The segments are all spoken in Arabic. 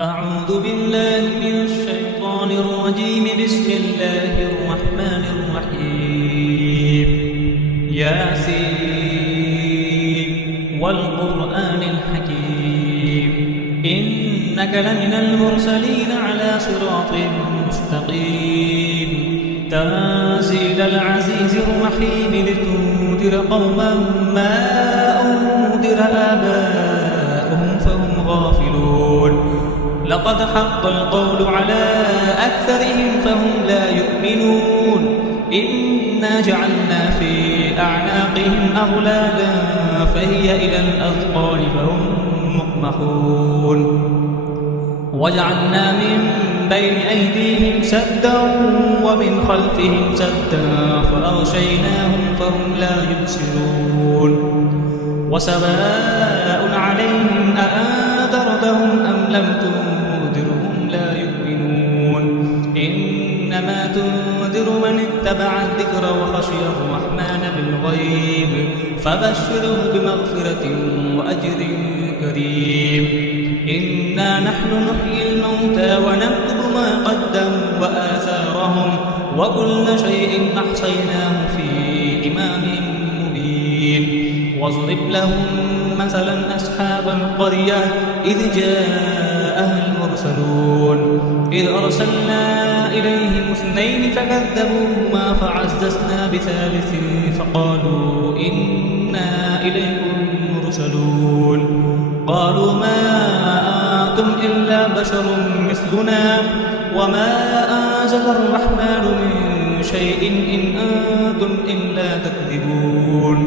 أعوذ بالله من الشيطان الرجيم. بسم الله الرحمن الرحيم. ياسين والقرآن الحكيم إنك لمن المرسلين على صراط مستقيم تنزيل العزيز الرحيم لتنذر قوما ما أنذر آباؤهم فهم غافلون. لقد حق القول على أكثرهم فهم لا يؤمنون. إنا جعلنا في أعناقهم أغلالا فهي إلى الأذقان فهم مقمحون. وجعلنا من بين أيديهم سدا ومن خلفهم سدا فأغشيناهم فهم لا يبصرون. وسواء عليهم أأنذرتهم أم لم تنذرهم لا يؤمنون. إنما تنذر من اتبع الذكر وخشي الرحمن بالغيب فبشره بمغفرة وأجر كريم. إنا نحن نحيي الموتى ونكتب ما قدموا وآثارهم وكل شيء أحصيناه في إمام مبين. واضرب لهم مثلا أصحاب القرية إذ جاءها المرسلون إذ أرسلنا إليهم اثنين فكذبوهما فعززنا بثالث فقالوا إنا إليكم مرسلون. قالوا ما أنتم إلا بشر مثلنا وما أنزل الرحمن من شيء إن أنتم إلا تكذبون.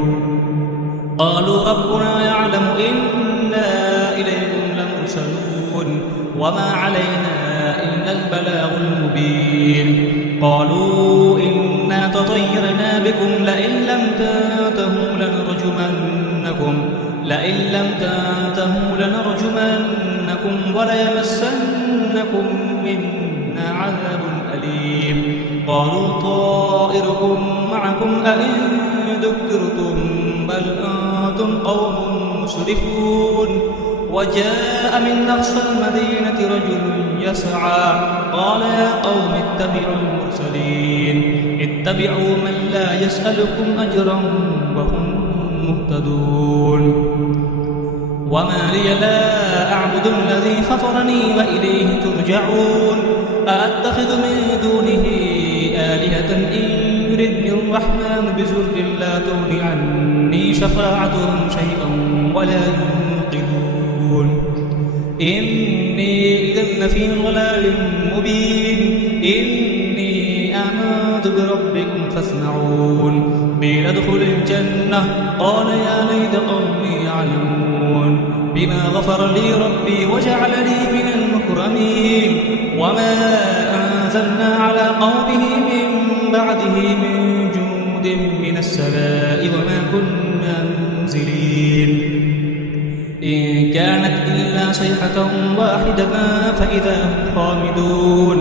قالوا ربنا يعلم إنا إليكم لمرسلون وما علينا إلا البلاغ المبين. قالوا إنا تطيرنا بكم لئن لم تنتهوا لنرجمنكم وليمسنكم منا عذاب أليم. قالوا طائركم معكم أئن ذكرتم بل أنتم قوم مسرفون. وجاء من أقصى المدينة رجل يسعى قال يا قوم اتبعوا المرسلين اتبعوا من لا يسألكم أجرا وهم مهتدون. وما لي لا أعبد الذي فطرني وإليه ترجعون. أأتخذ من دونه آلهة إن يردني الرحمن بضر لا تغن عني شفاعتهم شيئا ولا ينقذون. إني إذا لفي ضلال مبين. إني آمنت بربكم فاسمعون. قيل ادخل الجنة قال يا ليت قومي يعلمون بما غفر لي ربي وجعلني من المكرمين. وما أنزلنا على قومه من بعده من جند من السماء وما كنا منزلين. إن كانت إلا صيحة واحدة فإذا هم خامدون.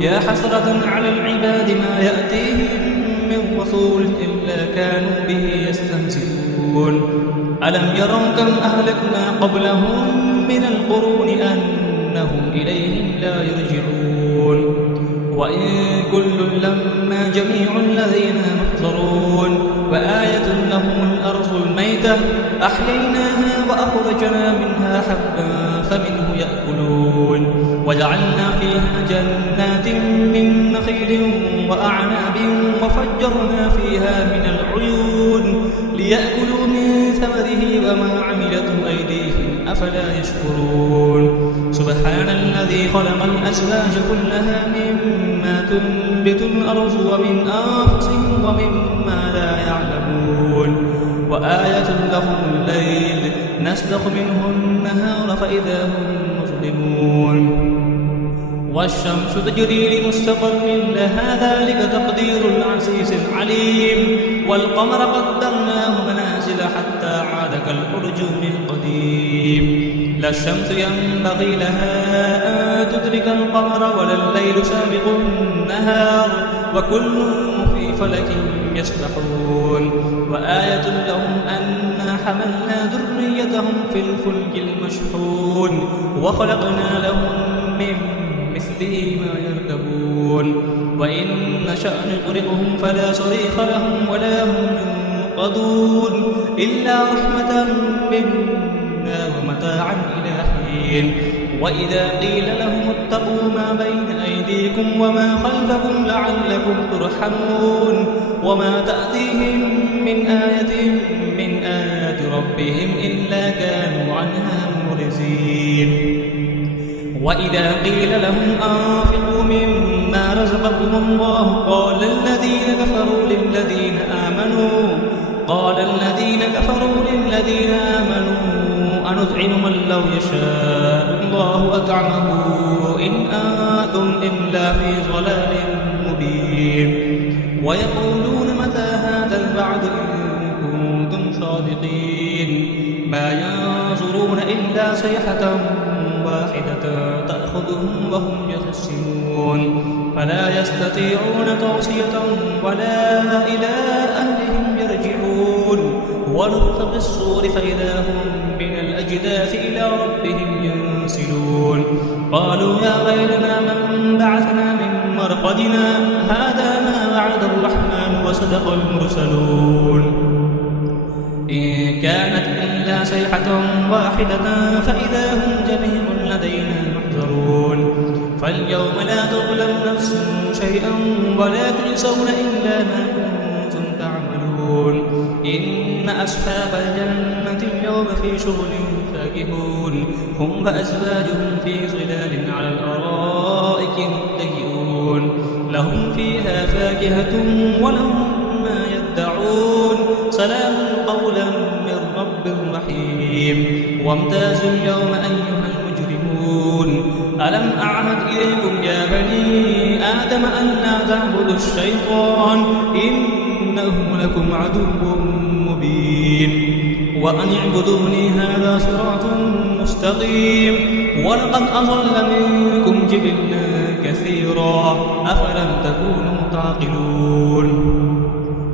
يا حسرة على العباد ما يأتيهم من رسول إلا كانوا به يستهزئون. ألم يروا كم أهلكنا قبلهم من القرون أنهم إليهم لا يرجعون. وإن كل لما جميع الذين محضرون. وآية لهم الأرض الميتة أحييناها وأخرجنا منها حبا فمنه يأكلون. وجعلنا فيها جنات من نخيل وأعناب وفجرنا فيها من العيون ليأكلوا من ثمره وما عملته أيديهم أفلا يشكرون. سبحان الذي خلق الأزواج كلها مما تنبت الأرض ومن أنفسهم ومما لا يعلمون. وآية لهم الليل نسلخ منه النهار فإذا هم مظلمون. والشمس تجري لمستقر لها ذلك تقدير العزيز العليم. والقمر قدرناه منازل حتى عاد كالأرجون القديم. لا الشمس ينبغي لها أن تدرك القمر ولا الليل سابق النهار وكل في فلك يسبحون. وآية لهم أنا حملنا ذريتهم في الفلك المشحون وخلقنا لهم تغرقهم فلا صريخ لهم ولا هم ينقذون إلا رحمة منا ومتاعا إلى حين. وإذا قيل لهم اتقوا ما بين أيديكم وما خلفكم لعلكم ترحمون وما تأتيهم من آية من آيات ربهم إلا كانوا عنها معرضين. وإذا قيل لهم أنفقوا مما رزقكم الله قال الذين كفروا للذين آمنوا أنطعم من لو يشاء الله أطعمه إن أنتم إلا في ضلال مبين. ويقولون متى هذا الوعد إن كنتم صادقين ما ينظرون إلا صيحة واحدة تأخذهم وهم يخسرون فلا يستطيعون توصية ولا إلى أهلهم يرجعون. ونفخ في الصور فإذا هم من الأجداث إلى ربهم ينسلون قالوا يا ويلنا من بعثنا من مرقدنا هذا ما وعد الرحمن وصدق المرسلون إن كانت إلا صيحة واحدة فإذا هم جميع لدينا محضرون. فاليوم لا تظلم نفس شيئا ولا تجزون إلا ما كنتم تعملون. إن أصحاب الجنة اليوم في شغل فاكهون هم وأزواجهم في ظلال على الأرائك متكئون لهم فيها فاكهة ولهم ما يدعون سلام قولا من رب رحيم. وامتازوا اليوم أيها المجرمون ألم أعهد إليكم يا بني آدم أن لا تعبدوا الشيطان إنه لكم عدو مبين. وأن اعبدوني هذا صراط مستقيم. ولقد أضل منكم جبلا كثيرا أفلم تكونوا تعقلون.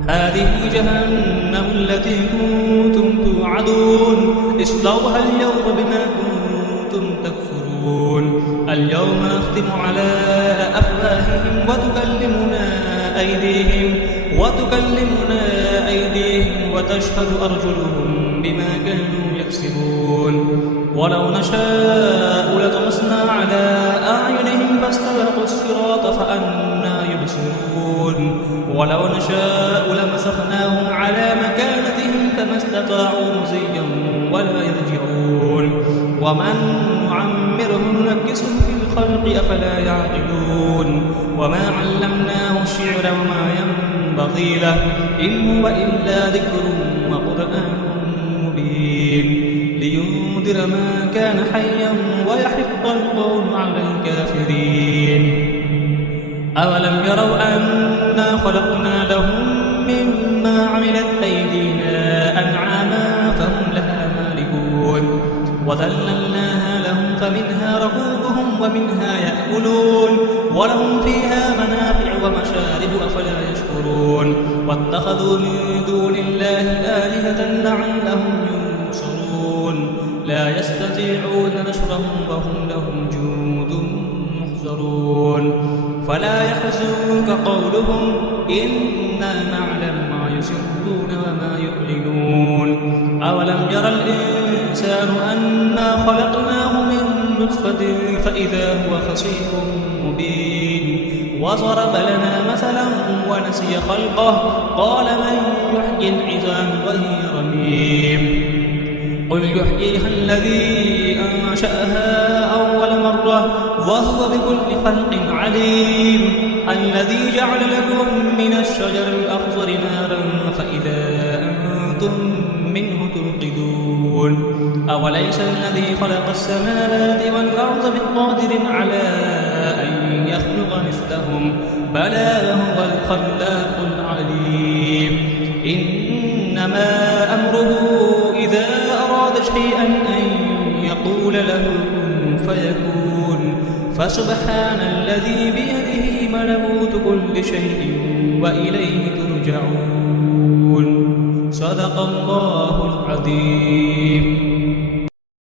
هذه جهنم التي كنتم توعدون اصلوها اليوم بما كنتم تكفرون. اليوم نختم على أفواههم وتكلمنا أيديهم وتشهد أرجلهم بما كانوا يكسبون. ولو نشاء لطمسنا على أعينهم فاستبقوا الصراط فأنى يبصرون. ولو نشاء لمسخناهم على مكانتهم فما استطاعوا مزيا ولا يرجعون. ومن نعمره ننكسه في الخلق أفلا يعقلون. وما علمناه الشعر وما ينبغي له إن هو إلا ذكر وقرآن مبين لينذر ما كان حيا ويحق القول على الكافرين. أولم يروا أنا خلقنا لهم مما عملت أيدينا أنعاما فهم لها مالكون وذللناها لهم فمنها ركوبهم ومنها يأكلون ولهم فيها منافع ومشارب أفلا يشكرون. واتخذوا من دون الله آلهة لعلهم ينصرون لا يستطيعون نصرهم وهم لهم جند محضرون. فلا يحزنك قولهم إنا نعلم ما يسرون وما يعلنون. أولم يرى الإنسان أنا خلقناه من نطفة فإذا هو خصيم مبين. وضرب لنا مثلا ونسي خلقه قال من يحيي العظام وهي رميم. قل يحييها الذي أنشأها أول مرة وهو بكل خلق عليم. الذي جعل لكم من الشجر الأخضر نارا فإذا أنتم منه توقدون. أوليس الذي خلق السماوات والأرض بقادر على أن يخلق مثلهم بلى وهو الخلاق العليم. إنما أمره إذا أراد شيئا أن يقول له كن فيكون. فسبحان الذي بيده ملكوت كل شيء وإليه ترجعون. صدق الله العظيم.